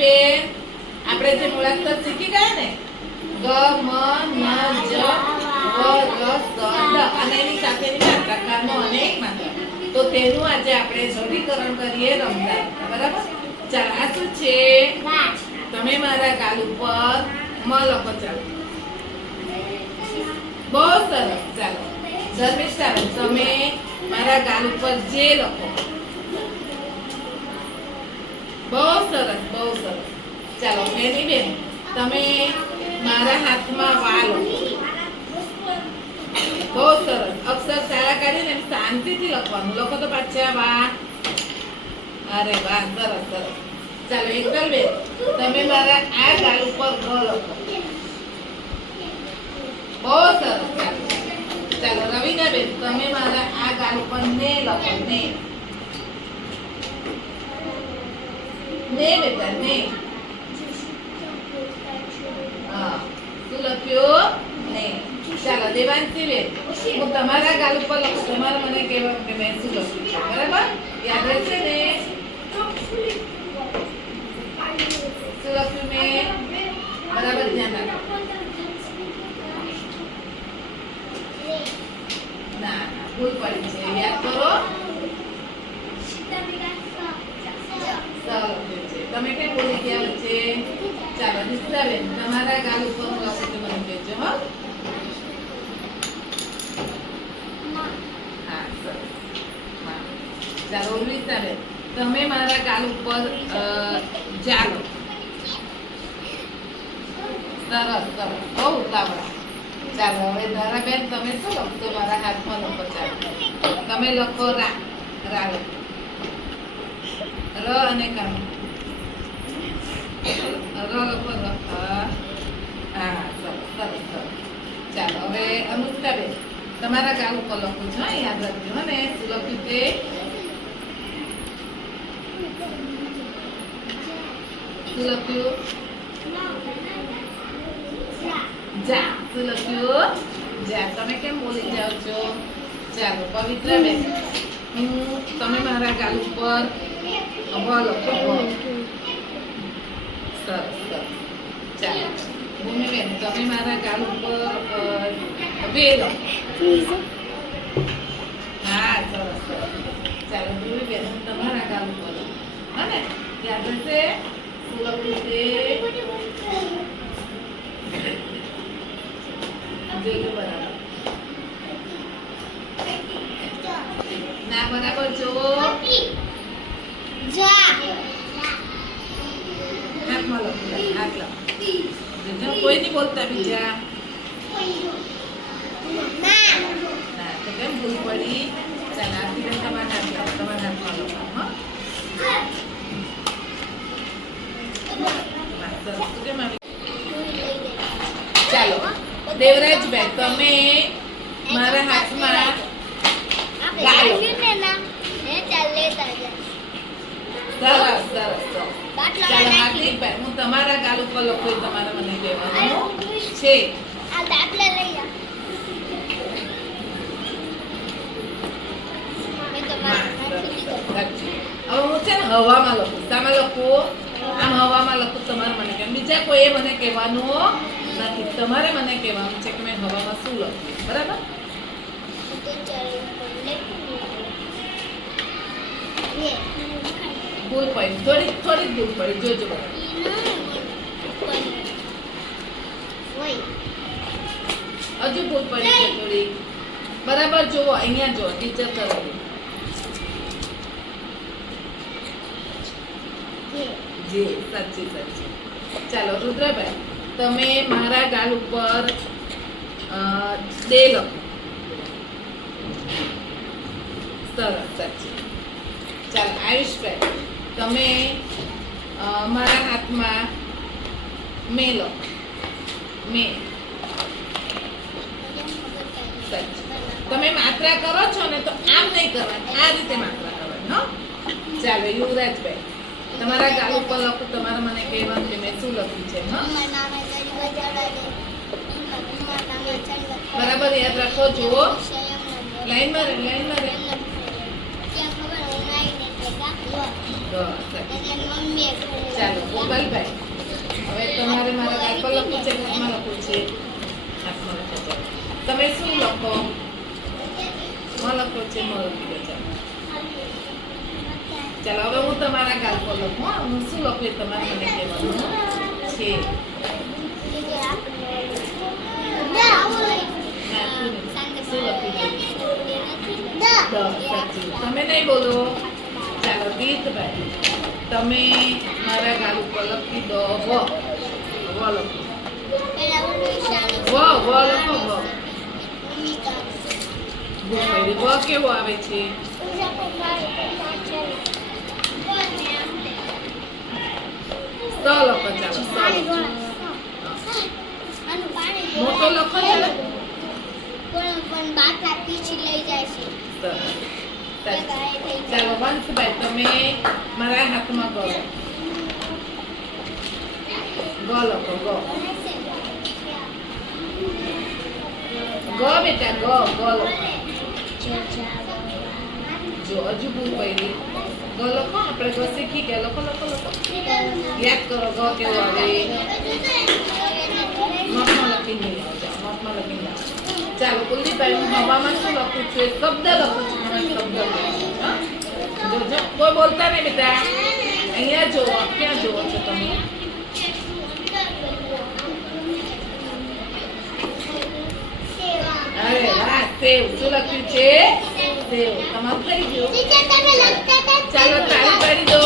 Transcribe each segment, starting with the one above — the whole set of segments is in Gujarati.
બેન. આપણે જે મૂળાક્ષર શીખી ગયા ને? ગ મ ન જ વ ર સ ડ. અને એની સાથેની માત્રા કાનો અનેક માત્રા તો તેનું આજે આપણે જોડીકરણ કરીએ રમઝાન બરાબર? ચાલ આ શું છે? તમે મારા ગાલ ઉપર મ લખો ચાલો. બહુ સરસ. ચાલો. ધર્મેશ તમે મારા ગાલ ઉપર જે લખો. બહુ સરસ બહુ સરસ. ચાલો બેન, તમે મારા હાથમાં વાલો બહુ સરસ. અક્ષર સારા કાઢીને શાંતિથી લખવાનું. લખો તો પાછા વા અરે વાહ, સરસ સરસ. ચાલો એકલ બેન, તમે મારા આ ગાલ ઉપર ઘ લખો. બહુ સરસ. ચાલો, રવિના બેન, તમે મારા આ ગાલ ઉપર ને લખો, ને. ને બેટા ને હા શું લખ્યું? ને ચાલો, દેવાંશી બેન હું તમારા ગાલ ઉપર લખું, તમારે મને કહેવા કે મેં શું બરાબર? યાદ રહેશે ને? શું મેં? બરાબર, ધ્યાન રાખો. ના, ભૂલ પડી છે. યાદ કરો સરસ છે તમે કઈ બોલી ગયા વચ્ચે? ચાલો નિષ્ઠાબેન તમારા ગાલ ઉપર હું લખું તો મને કહેજો, હો. ચાલો ઉર્વિતાબેન તમે મારા ગાલ ઉપર ચાલો સરસ સરસ. બહુ ઉતાવળા. ચાલો, હવે ધારાબેન, તમે શું લખશો મારા હાથમાં લખો, ચાલો. તમે લખો રા રા ર અને કામ ર લખો ર હા હા સરસ સરસ સરસ ચાલો હવે અનુષ્કાબેન તમારા ગાલ ઉપર લખું છું યાદ રાખજો ને શું લખ્યું તે શું લખ્યું જા શું લખ્યું જા તમે કેમ બોલી જાઓ છો ચાલો પવિત્ર બેન હું તમે મારા ગાલ ઉપર વ લખો સરસ સરસ. ચાલો. ભૂમિબેન તમે મારા ગાલ ઉપર બે હા સરસ સરસ. ચાલો ભૂમિબેન હું તમારા ગાલ ઉપર. હા ને? યાદ હશે? શું લખ્યું તે જોજો બરાબર ના બરાબર જુઓ હાથમાં લખો હાથ લખો કોઈ નહીં બોલતા બીજા. તો કેમ ભૂલ પડી? ચાલ તમારા હાથ લખો તમારા હાથમાં લખો હા? ચાલો દેવરાજભાઈ તમે મારા હાથમાં સરસ સરસ. ચાલો હાર્દિકભાઈ હું તમારા ગાલ ઉપર લખું તમારે મને કહેવાનું. છે. હવે હું છે ને હવામાં લખું. શામાં લખું આમ હવામાં લખું તમારે મને કેમ બીજા કોઈએ મને કહેવાનું નથી. તમારે મને કહેવાનું છે કે મેં હવામાં શું લખ્યું. બરાબર? ભૂલ પડી. થોડી થોડી જ ભૂલ પડી. જોજો હજુ ભૂલ પડી છે થોડી બરાબર જુઓ, અહીંયા જુઓ ટીચર કરો જી, સાચી સાચી. ચાલો, રુદ્રભાઈ, તમે મારા ગાલ ઉપર દે લખો સરસ, સાચી. ચાલો, આયુષભાઈ. તમે મારા હાથમાં મે લો મે. તમે માત્રા કરો છો ને તો આમ નહીં કરવાની. આ રીતે માત્રા કરવાની હો. ચાલો યુવરાજભાઈ તમારા ગાલ ઉપર લખો તમારે મને કહેવાનું કે મેં શું લખ્યું છે બરાબર યાદ રાખો જુઓ. લાઈનમાં લાઈનમાં રહે સાચું. એટલે મમ્મીએ કરેલું. ચાલો ગોપાલભાઈ હવે તમારે મારા ગાલ પર લખવું છે કે હાથમાં લખવું છે હાથમાં લખો ચાલો. તમે શું લખો માં લખો છે મ લખી ચાલો. હવે હું તમારા ગાલ પર લખું હું. શું લખું એ તમારે મને કહેવાનું છે. તમે નહીં બોલો. ચાલો ગીતભાઈ તમે મારા ગાલ ઉપર લખી દો વ વ લખો. વ વ લખો વ. કેવો આવે છે. સ લખો ચાલો. મોટો લખો ચાલો. ચાલો વંશભાઈ તમે મારા હાથમાં ગો. ગ લખો ગ ગ બેટા ગ બોલો લખો જો હજુ ભૂલ પડી. ગ લખો આપણે ગ શીખી ગયા. લખો લખો લખો. યાદ કરો ગ કેવો આવે. મફમાં લખીને મફમાં લખીને. ચાલો, કુલદીપભાઈ, હું હવામાં શું લખું છું? એક શબ્દ લખું છું શબ્દ જોજો. કોઈ બોલતા નહીં, બેટા. અહીંયા જોવો, ક્યાં જોવો છો તમે અરે વાહ સેવ શું લખ્યું છે. સેવ તમારું કરી દો ચાલો તાળી પાડી દો.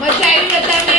મજા આવી બધાને.